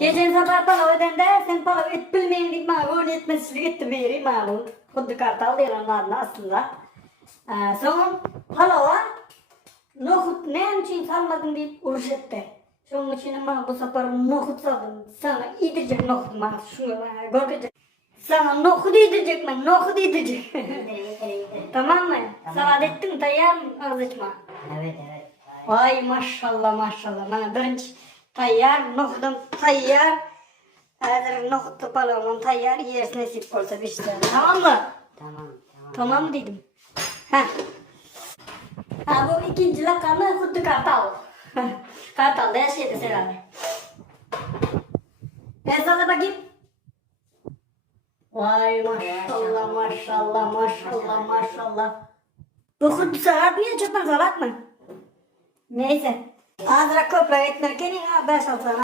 Geçen sefer palav ödende sen palav et bilmeyin deyip bana öyle etmesizlik etti vereyim malum. Kudu kartal değil onun adına aslında. Sonra palava nohut ne için salmadın deyip uruş etti. Şunun için bana bu sefer nohut saldım. Sana yedirecek nohut bana şunu bana korkacak. Sana nohut yedirecek ben nohut yedirecek. Tamam mı? Salat ettin tayyar mı? Az içme. Evet. Vay maşallah maşallah. Bana birinci tayyar, nohudum tayyar. Hazır nohutlu palavamın tayyar yersin nasip olsa bir şey. Tamam mı? Tamam. Tamam mı dedim. Ha. Ha bu ikinci lakamı kutu kartal. Kartal da yaşaydı herhalde. Ben sana bakayım. Vay maşallah maşallah maşallah maşallah. Bu kutu salat niye çöpen salat mı? Neyse. Azra kopra etmerken ya ben sana.